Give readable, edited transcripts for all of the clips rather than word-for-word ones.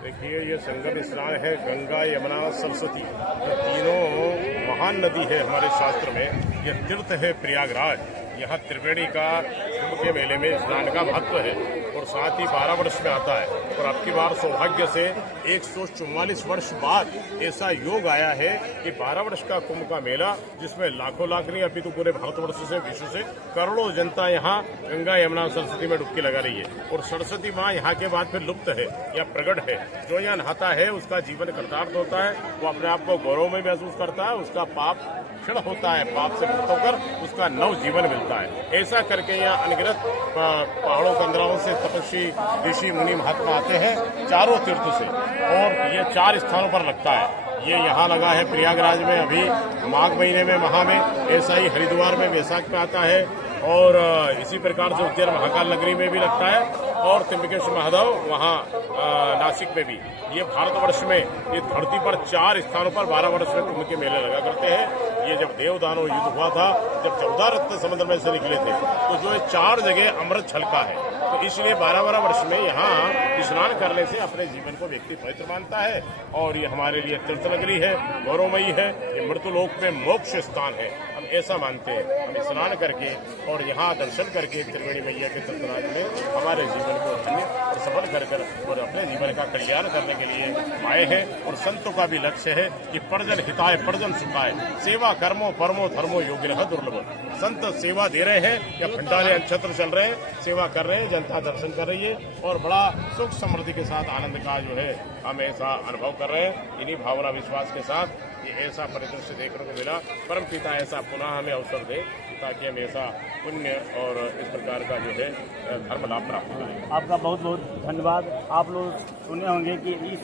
देखिए, ये संगम स्नान है गंगा यमुना सरस्वती, जो तीनों महान नदी है हमारे शास्त्र में। यह तीर्थ है प्रयागराज। यहाँ त्रिवेणी का कुंभ के मेले में स्नान का महत्व है और साथ ही 12 वर्ष में आता है। और अब की बार सौभाग्य से 144 वर्ष बाद ऐसा योग आया है कि 12 वर्ष का कुंभ का मेला, जिसमें लाखों लाख नहीं अभी तो पूरे भारतवर्ष से विश्व से करोड़ों जनता यहाँ गंगा यमुना सरस्वती में डुबकी लगा रही है। और सरस्वती माँ यहाँ के बाद फिर लुप्त है या प्रगट है। जो यहाँ नहाता है उसका जीवन कृतार्थ होता है, वो अपने आप को गौरव में महसूस करता है, उसका पाप क्षण होता है, पाप से मुक्त होकर उसका नव जीवन मिलता है। ऐसा करके यहाँ अनगिनत पहाड़ों कंदराओं से तपस्वी ऋषि मुनि महात्मा आते हैं चारों तीर्थ से, और ये 4 स्थानों पर लगता है। ये यहाँ लगा है प्रयागराज में अभी माघ महीने में महा में, ऐसा ही हरिद्वार में वैशाख में आता है, और इसी प्रकार से उज्जैन महाकाल नगरी में भी लगता है, और त्र्यंबकेश्वर महादेव वहाँ नासिक में भी। ये भारतवर्ष में ये धरती पर 4 स्थानों पर 12 वर्ष में कुंभ के मेले लगा करते हैं। ये जब देव दानव युद्ध हुआ था, जब 14 रत्न समुद्र में से निकले थे, तो जो 4 जगह अमृत छलका है, तो इसलिए 12 वर्ष में यहाँ स्नान करने से अपने जीवन को व्यक्ति पवित्र मानता है। और ये हमारे लिए तीर्थ नगरी है, गौरवमयी है, ये मृत्युलोक में मोक्ष स्थान है, हम ऐसा मानते हैं। हम स्नान करके और यहाँ दर्शन करके त्रिवेणी मैया के तीर्थराज में हमारे जीवन को धन्य और सफल कर और अपने जीवन का कल्याण करने के लिए आए हैं। और संतों का भी लक्ष्य है कि परजन हिताय परजन सुखाय, सेवा कर्मो परमो धर्मो योगिनः दुर्लभ। संत सेवा दे रहे हैं या भंडारे नक्षत्र चल रहे हैं, सेवा कर रहे हैं, जनता दर्शन कर रही है, और बड़ा सुख समृद्धि के साथ आनंद का जो है हम ऐसा अनुभव कर रहे हैं। इन्हीं भावना विश्वास के साथ ये ऐसा परिदृश्य देखने को मिला। परम पिता ऐसा पुनः हमें अवसर दे ताकि हम ऐसा पुण्य और इस प्रकार का जो है धर्म लाभ प्राप्त करें। आपका बहुत बहुत धन्यवाद। आप लोग सुने होंगे कि इस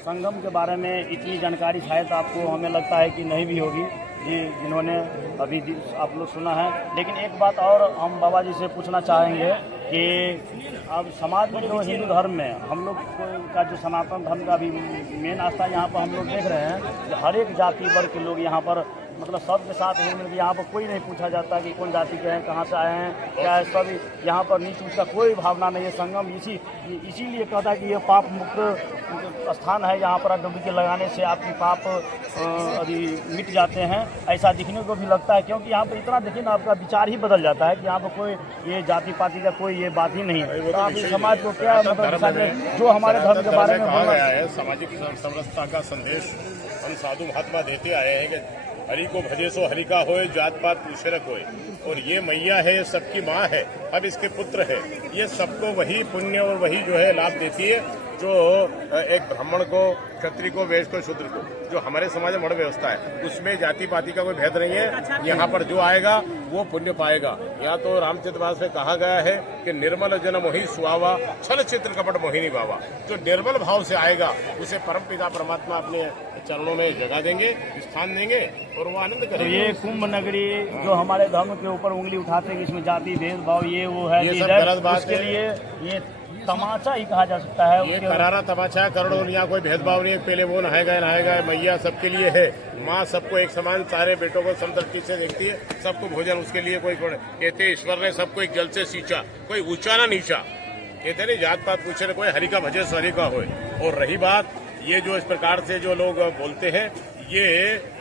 संगम के बारे में इतनी जानकारी शायद आपको, हमें लगता है कि नहीं भी होगी जी, जिन्होंने अभी आप लोग सुना है। लेकिन एक बात और हम बाबा जी से पूछना चाहेंगे कि अब समाज में जो हिंदू धर्म में हम लोग का जो सनातन धर्म का भी मेन आस्था यहाँ पर हम लोग देख रहे हैं कि हर एक जाति वर्ग के लोग यहाँ पर, मतलब सबके साथ हिल मिल के यहाँ पर कोई नहीं पूछा जाता कि कौन जाति के हैं, कहाँ से आए हैं, क्या है। सब यहाँ पर नीच ऊँच का कोई भावना नहीं है। संगम इसीलिए कहता है कि ये पाप मुक्त स्थान है। यहाँ पर डुबकी लगाने से आपकी पाप अभी मिट जाते हैं, ऐसा दिखने को भी लगता है। क्योंकि यहाँ पर इतना देखिए ना, आपका विचार ही बदल जाता है कि यहाँ पर कोई ये जाति पाति का कोई ये बात ही नहीं है। तो आप समाज को क्या मतलब जो हमारे धर्म के बारे में कहा गया है, सामाजिक समरसता का संदेश हम साधु महात्मा देते आए हैं कि हरि को भजे सो हरि का होए, जात पात पूछे न कोई। और ये मैया है, सबकी माँ है, अब इसके पुत्र है। ये सबको वही पुण्य और वही जो है लाभ देती है जो एक ब्राह्मण को, क्षत्रिय को, वैश्य को, शूद्र को। जो हमारे समाज में वर्ण व्यवस्था है उसमें जाति पाति का कोई भेद नहीं है। यहाँ पर जो आएगा वो पुण्य पाएगा। यहाँ तो रामचरितमानस में कहा गया है कि निर्मल जन मोहि सुहावा, छल चित्र कपट मोहिनी बाबा। जो निर्मल भाव से आएगा उसे परम पिता परमात्मा अपने चरणों में जगह देंगे, स्थान देंगे और वो आनंद करेंगे। तो ये कुंभ नगरी जो हमारे धर्म के ऊपर उंगली उठाते हैं कि इसमें जाति भेदभाव ये वो है, ये सब गलत बात उसके लिए ये तमाचा ही कहा जा सकता है। ये करारा तमाचा, करोड़ों, यहाँ कोई भेदभाव नहीं है। पहले वो नहाएगा, मैया सबके लिए है। माँ सबको एक समान, सारे बेटों को समदृष्टि से देखती है, सबको भोजन उसके लिए। कोई कहते ईश्वर ने सबको एक जल से सींचा, कोई ऊंचा ना नीचा। कहते नहीं जात पात पूछे कोई हरि का भजे सो हरि का होए। और रही बात ये जो इस प्रकार से जो लोग बोलते हैं, ये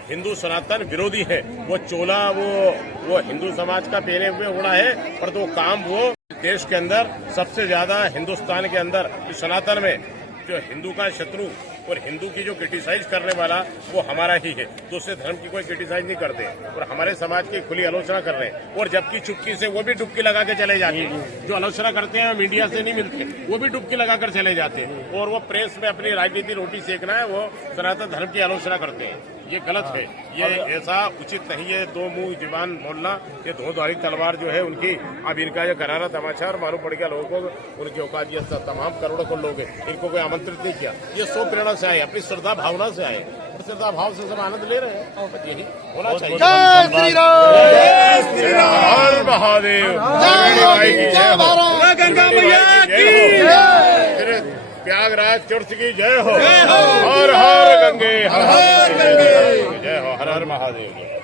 हिंदू सनातन विरोधी है। वो चोला वो हिंदू समाज का पहने हुए उड़ा है, पर तो काम वो देश के अंदर सबसे ज्यादा हिंदुस्तान के अंदर सनातन में जो हिंदू का शत्रु और हिंदू की जो क्रिटिसाइज करने वाला वो हमारा ही है। दूसरे धर्म की कोई क्रिटिसाइज नहीं करते और हमारे समाज की खुली आलोचना कर रहे हैं। और जबकि चुपकी से वो भी डुबकी लगा के चले जाते हैं। जो आलोचना करते हैं मीडिया से नहीं मिलते, वो भी डुबकी लगाकर चले जाते हैं। और वो प्रेस में अपनी राजनीति रोटी सेकना है, वो सनातन धर्म की आलोचना करते हैं। ये गलत है, ये ऐसा उचित नहीं है। 2 मुंह जुबान बोलना, ये 2 धारी तलवार जो है उनकी। अब इनका जो करारा तमाचा और मालूम पड़ गया लोगों को, उनकी औकात ये तमाम करोड़ों को लोग हैं, इनको कोई आमंत्रित नहीं किया। ये सो प्रेरणा से आए, अपनी श्रद्धा भावना से आए, और श्रद्धा भाव से सब आनंद ले रहे हैं। और यही होना चाहिए। जय श्री राम, जय श्री राम, हर महादेव, गंगा मैया की प्रयागराज तीर्थ की जय हो। हर हर गंगे, हर हर गंगे, जय हो। हर हर महादेव।